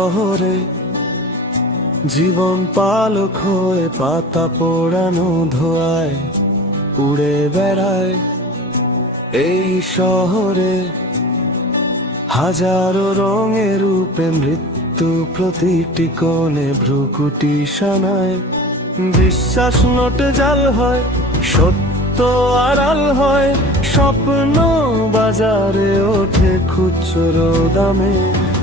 শহরে জীবন পালক হয়ে পাতা পোড়ানো ধোয়ায় উড়ে বেড়ায়। এই শহরে হাজারো রঙের রূপে মৃত্যু প্রতিটি কোণে ভ্রুকুটি শানায়। বিশ্বাস নোটে জাল হয়, সত্য আড়াল হয়, স্বপ্ন বাজারে ওঠে খুচরো দামে।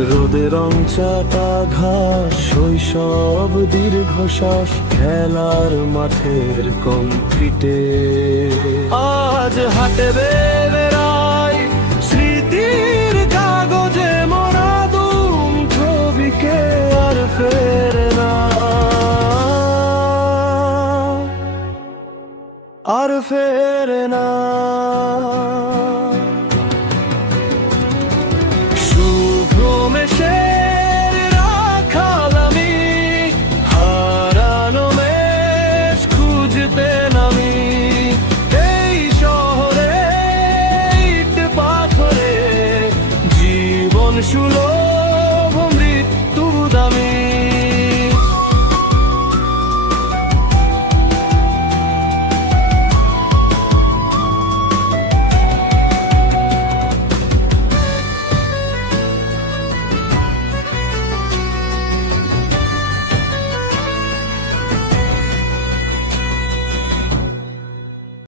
রোদে রং চাটা ঘাস, শৈশব দীর্ঘশ্বাস, খেলার মাঠের কংক্রিটে আজ হাটে বেড়ায় স্মৃতির কাগজে মোরা দুম ছবিকে আর ফেরে না, আর ফেরে না।